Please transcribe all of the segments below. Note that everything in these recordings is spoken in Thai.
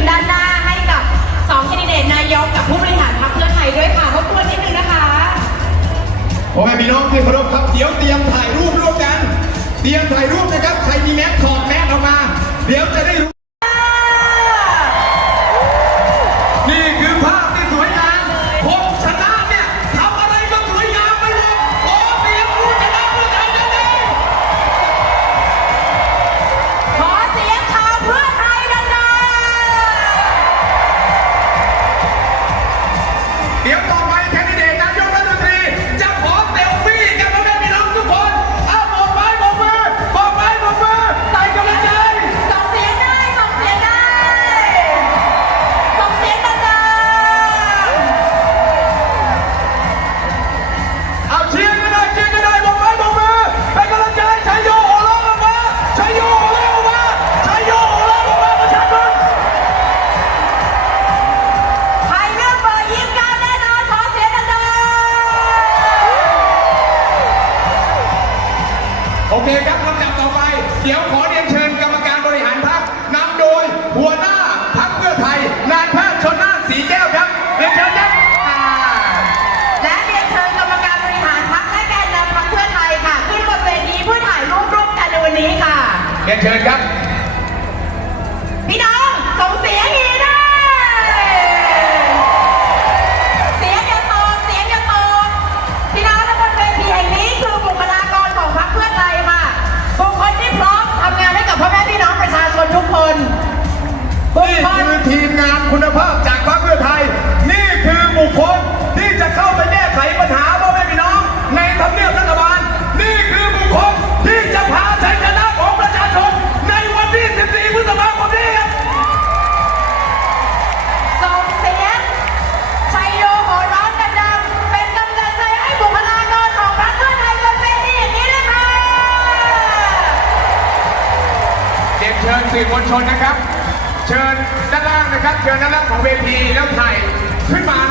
นด้านหน้าให้กับสองแคนดิเดตนายกกับผู้บริหารพรรคเพื่อไทยด้วยค่ะรบกวนนิดนึงนะคะโอเคพี่น้องที่เคารพครับเดี๋ยวเตรียมถ่ายรูปร่วมกัน เตรียมถ่ายรูปนะครับ ใครมีแมสถอดแมสออกมา เดี๋ยวจะได้รู้ เรียนเชิญครับับเชิญด้านักของเวทีแล้วถ่ยขึ้นมา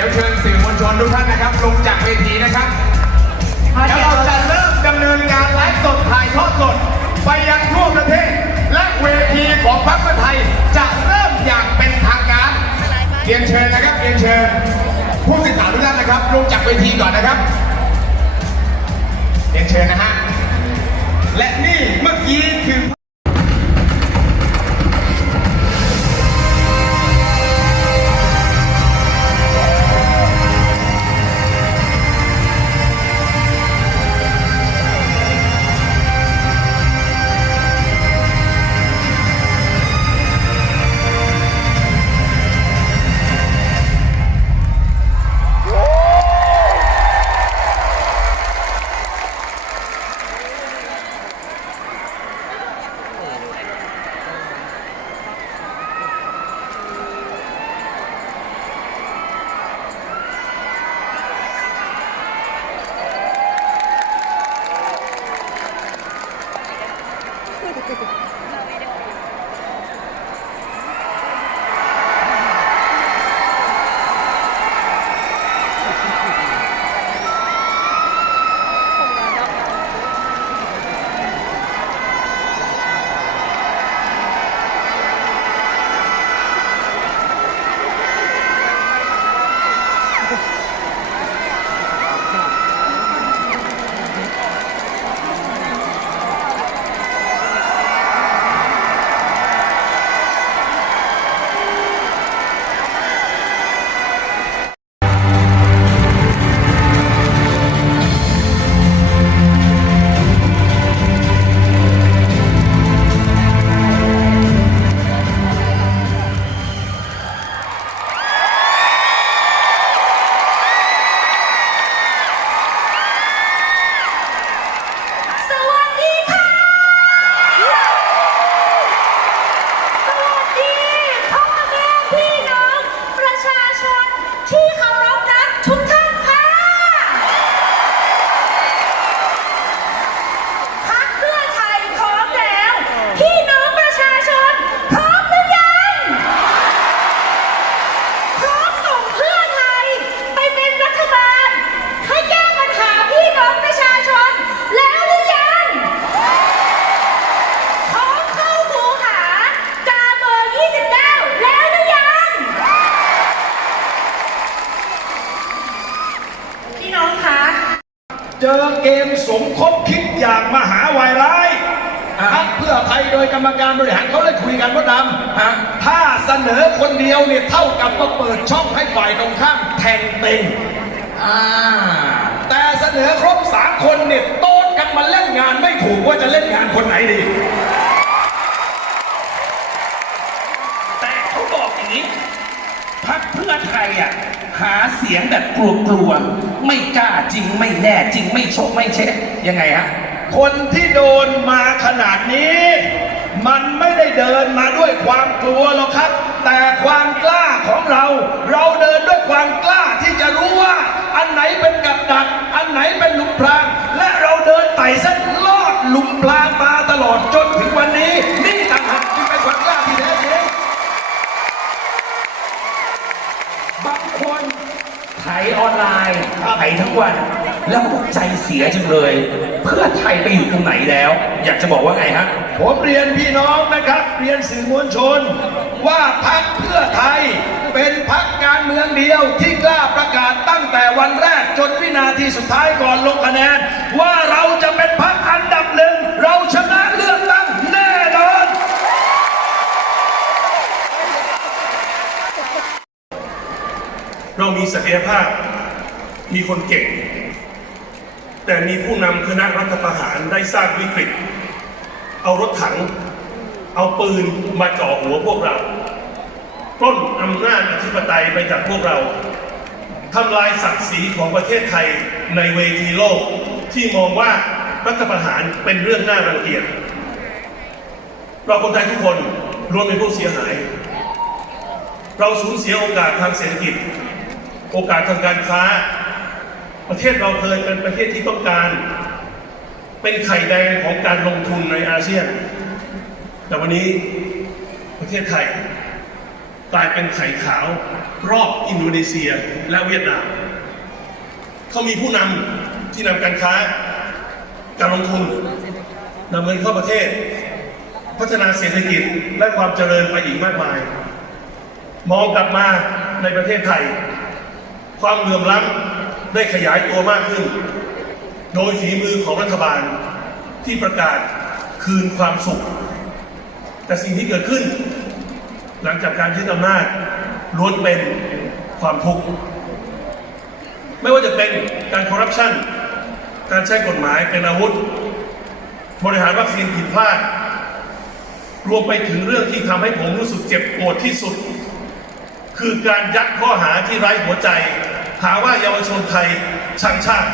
ดี๋ยวเชิญสื่อมวลชนทุกท่านนะครับ ลงจากเวทีนะครับแล้วเราจะเริ่มดำเนินการไลฟ์สดถ่ายทอดสด ไปยังทั่วประเทศ และเวทีของพรรคเพื่ไทยจะเริ่มอย่างเป็นทางการเรียนเชิญนะครับเรียนเชิญ ผู้สื่อข่าวทุกท่านนะครับ ลงจากเวทีก่อนนะครับเรียนเชิญนะฮะและนี่เมื่อกี้คือ โดยกรรมการบริหารเขาเลยคุยกันว่าดฮะำถ้าเสนอคนเดียวเนี่ยเท่ากับมาเปิดช่องให้ฝ่ายตรงข้ามแทงเต็งอ่าแต่เสนอครบสามคนเนี่ยโต้นกันมาเล่นงานไม่ถูกว่าจะเล่นงานคนไหนดี แต่เขาบอกอย่างนี้พักเพื่อไทยอะหาเสียงแบบกลัวๆ ไม่กล้าจริงไม่แน่จริงไม่ชกไม่เช็คยังไงฮะ คนที่โดนมาขนาดนี้ มันไม่ได้เดินมาด้วยความกลัวหรอกครับ แต่ความกล้าของเรา เราเดินด้วยความกล้าที่จะรู้ว่า อันไหนเป็นกับดัก อันไหนเป็นหลุมพราง และเราเดินไต่เส้นลอดหลุมพรางมาตลอดจนถึงวันนี้ นี่ต่างหากที่เป็นความกล้าที่แท้จริงบางคนไถออนไลน์ไถทั้งวัน แล้วก็ ใจเสียจังเลย เพื่อไทยไปอยู่ตรงไหนแล้ว อยากจะบอกว่าไงฮะ ผมเรียนพี่น้องนะครับ เรียนสื่อมวลชน ว่าพักเพื่อไทยเป็นพักการเมืองเดียวที่กล้าประกาศตั้งแต่วันแรกจนวินาทีสุดท้ายก่อนลงคะแนน ว่าเราจะเป็นพักอันดับหนึ่งเราชนะเลือกตั้งแน่นอนเรามีศักยภาพมีคนเก่ง แต่มีผู้นำคณะรัฐประหารได้สร้างวิกฤต เอารถถัง เอาปืนมาจ่อหัวพวกเราปล้นอำนาจอธิปไตยไปจากพวกเราทำลายศักดิ์ศรีของประเทศไทยในเวทีโลกที่มองว่ารัฐประหารเป็นเรื่องน่ารังเกียจเราคนไทยทุกคนรวมเป็นผู้เสียหาย เราสูญเสียโอกาสทางเศรษฐกิจ โอกาสทางการค้า ประเทศเราเคยเป็นประเทศที่ต้องการ เป็นไข่แดงของการลงทุนในอาเซียน แต่วันนี้ประเทศไทยกลายเป็นไข่ขาวรอบอินโดนีเซียและเวียดนาม เขามีผู้นำที่นำการค้า การลงทุนนำเงินเข้าประเทศ พัฒนาเศรษฐกิจและความเจริญไปอีกมากมาย มองกลับมาในประเทศไทย ความเหลื่อมล้ำ ได้ขยายตัวมากขึ้น โดยฝีมือของรัฐบาลที่ประกาศคืนความสุข แต่สิ่งที่เกิดขึ้น หลังจากการยึดอำนาจล้วนเป็นความทุกข์ไม่ว่าจะเป็นการคอร์รัปชันการใช้กฎหมายเป็นอาวุธ บริหารวัคซีนผิดพลาด รวมไปถึงเรื่องที่ทำให้ผมรู้สึกเจ็บปวดที่สุด คือการยัดข้อหาที่ไร้หัวใจ หาว่าเยาวชนไทยช่างชาติ